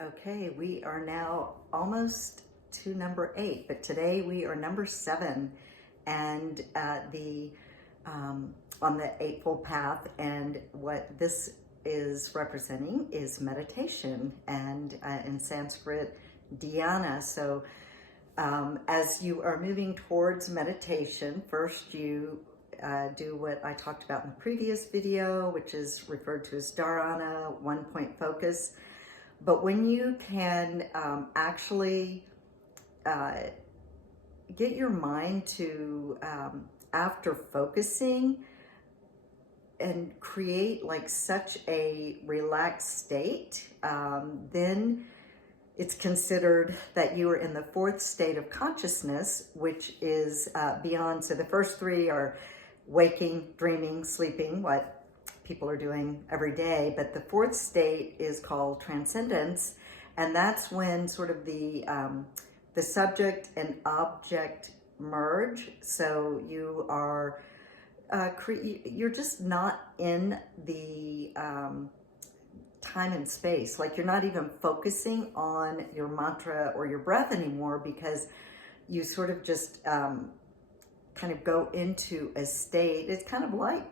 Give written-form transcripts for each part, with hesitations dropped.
Okay, we are now almost to number 8, but today we are number 7, and the on the Eightfold Path. And what this is representing is meditation, and in Sanskrit, Dyana. So, as you are moving towards meditation, first you do what I talked about in the previous video, which is referred to as dharana, one-point focus. But when you can actually get your mind to, after focusing, and create like such a relaxed state, then it's considered that you are in the 4th state of consciousness, which is beyond. So the first 3 are waking, dreaming, sleeping, what people are doing every day. But the 4th state is called transcendence, and that's when sort of the subject and object merge. So you are you're just not in the time and space. Like, you're not even focusing on your mantra or your breath anymore, because you sort of just kind of go into a state. It's kind of like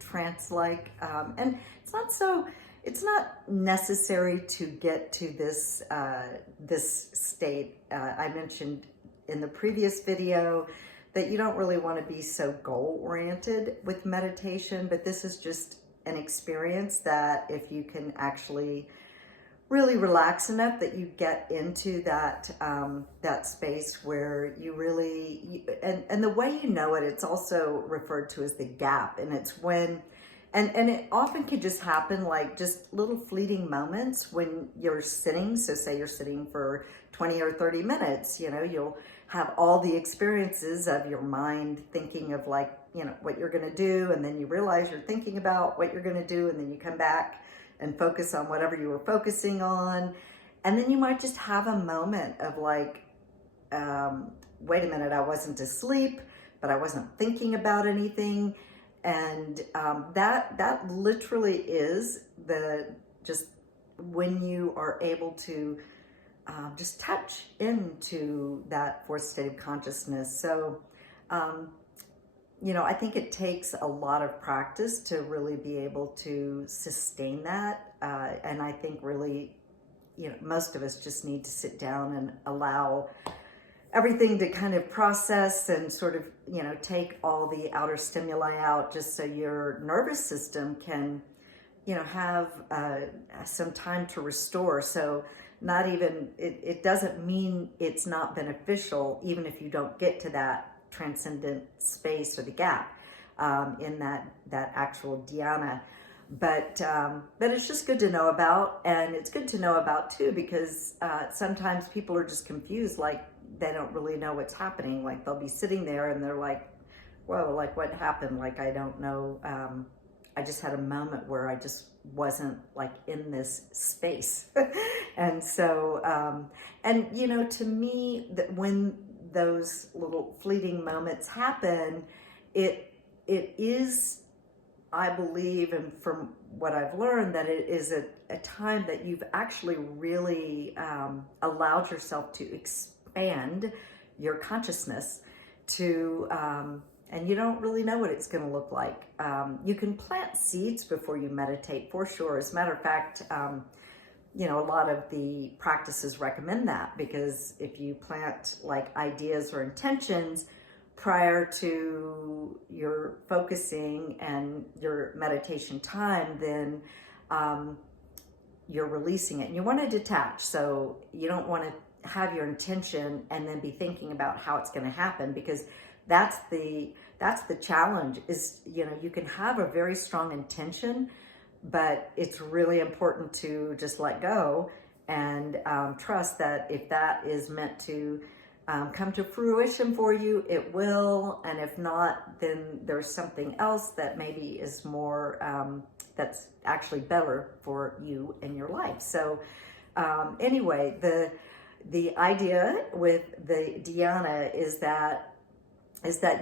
trance-like, and it's not necessary to get to this this state. I mentioned in the previous video that you don't really want to be so goal-oriented with meditation, but this is just an experience that if you can actually really relax enough that you get into that that space where you really, and the way you know it, it's also referred to as the gap. And it's when, and it often can just happen like just little fleeting moments when you're sitting. So say you're sitting for 20 or 30 minutes, you'll have all the experiences of your mind thinking of, like, what you're going to do, and then you realize you're thinking about what you're going to do, and then you come back and focus on whatever you were focusing on. And then you might just have a moment of like, wait a minute, I wasn't asleep, but I wasn't thinking about anything. And that literally is just when you are able to just touch into that 4th state of consciousness. So, I think it takes a lot of practice to really be able to sustain that. And I think really, most of us just need to sit down and allow everything to kind of process and sort of, take all the outer stimuli out, just so your nervous system can, have some time to restore. So not even, it doesn't mean it's not beneficial, even if you don't get to that transcendent space or the gap in that actual dhyana. But it's just good to know about, and it's good to know about too, because sometimes people are just confused, like they don't really know what's happening. Like, they'll be sitting there and they're like, whoa, like, what happened? Like, I don't know. I just had a moment where I just wasn't like in this space. And so, and to me, that when those little fleeting moments happen, it is, I believe, and from what I've learned, that it is a time that you've actually really allowed yourself to expand your consciousness to, and you don't really know what it's going to look like. You can plant seeds before you meditate, for sure. As a matter of fact, a lot of the practices recommend that, because if you plant like ideas or intentions prior to your focusing and your meditation time, then you're releasing it. And you want to detach. So you don't want to have your intention and then be thinking about how it's going to happen, because that's the challenge. Is, you can have a very strong intention, but it's really important to just let go and trust that if that is meant to come to fruition for you, it will. And if not, then there's something else that maybe is more, that's actually better for you in your life. So anyway, the idea with the dhyana is that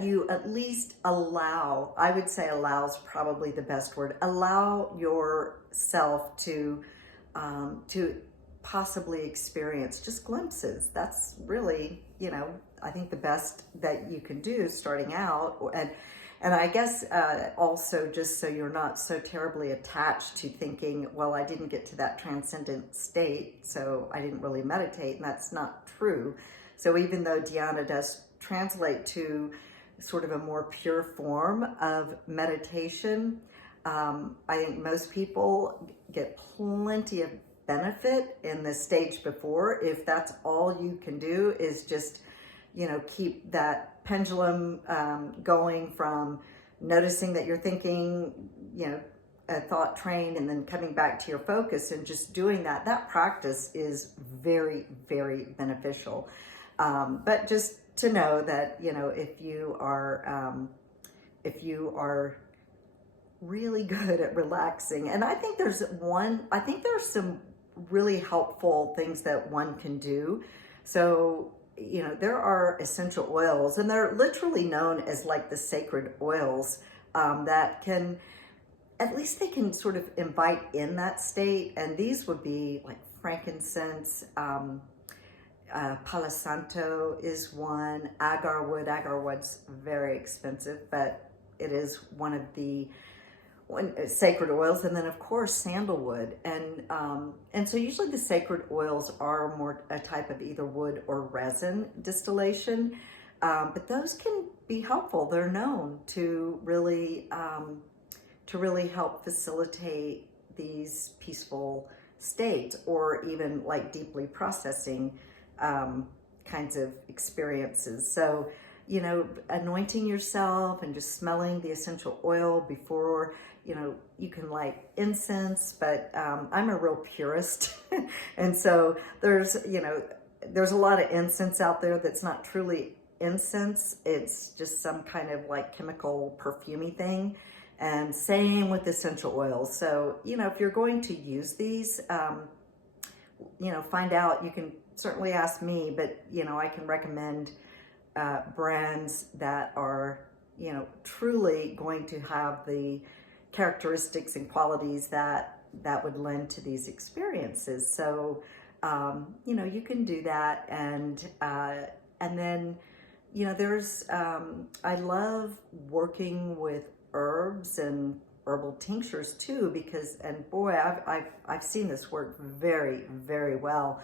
you at least allow, I would say allow is probably the best word, allow yourself to to possibly experience just glimpses. That's really, I think the best that you can do starting out. And I guess also just so you're not so terribly attached to thinking, well, I didn't get to that transcendent state, so I didn't really meditate, and that's not true. So even though Dyana does translate to sort of a more pure form of meditation, I think most people get plenty of benefit in the stage before if that's all you can do is just keep that pendulum going from noticing that you're thinking, a thought train, and then coming back to your focus and just doing that. That practice is very, very beneficial. But just to know that, if you are really good at relaxing, and I think there's some really helpful things that one can do. So, there are essential oils, and they're literally known as like the sacred oils that can, at least they can sort of invite in that state. And these would be like frankincense, Palo Santo is one, agarwood's very expensive, but it is one of the sacred oils. And then of course sandalwood, and so usually the sacred oils are more a type of either wood or resin distillation, but those can be helpful. They're known to really help facilitate these peaceful states, or even like deeply processing kinds of experiences. So anointing yourself and just smelling the essential oil before, you can light incense, but I'm a real purist. And so there's a lot of incense out there that's not truly incense. It's just some kind of like chemical perfumey thing. And same with essential oils. So, if you're going to use these, find out. You can certainly ask me, but, I can recommend brands that are, truly going to have the characteristics and qualities that would lend to these experiences. So, you can do that. And then, there's, I love working with herbs and herbal tinctures too, because, and boy, I've seen this work very, very well.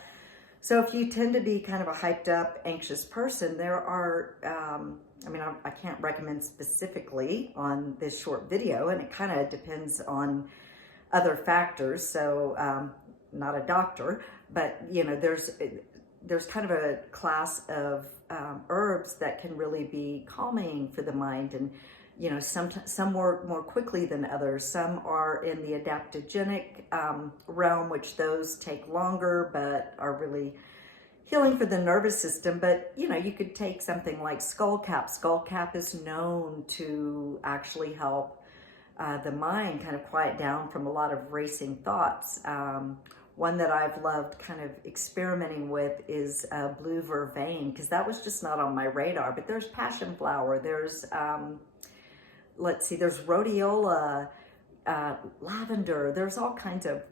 So if you tend to be kind of a hyped up, anxious person, there are, I can't recommend specifically on this short video, and it kind of depends on other factors. So not a doctor, but there's kind of a class of herbs that can really be calming for the mind, and some work more quickly than others. Some are in the adaptogenic realm, which those take longer, but are really healing for the nervous system. But, you could take something like skullcap. Skullcap is known to actually help the mind kind of quiet down from a lot of racing thoughts. One that I've loved kind of experimenting with is blue vervain, because that was just not on my radar. But there's passion flower, there's there's rhodiola, lavender. There's all kinds of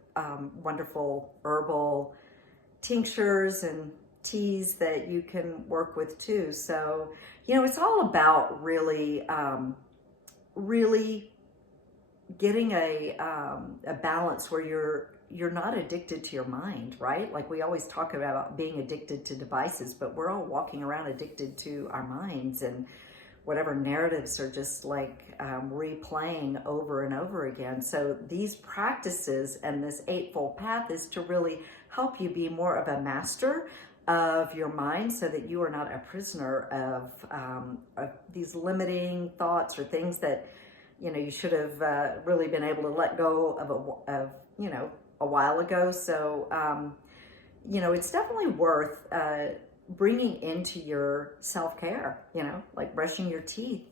wonderful herbal tinctures and teas that you can work with too. So, it's all about really, really getting a balance where you're not addicted to your mind, right? Like we always talk about being addicted to devices, but we're all walking around addicted to our minds, and whatever narratives are just like replaying over and over again. So these practices and this Eightfold Path is to really help you be more of a master of your mind, so that you are not a prisoner of these limiting thoughts or things that you should have really been able to let go of a while ago. So it's definitely worth bringing into your self-care, like brushing your teeth,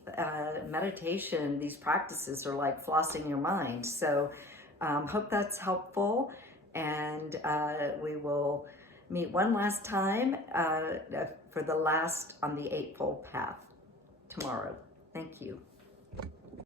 meditation. These practices are like flossing your mind. So hope that's helpful, and we will meet one last time for the last on the Eightfold Path tomorrow. Thank you.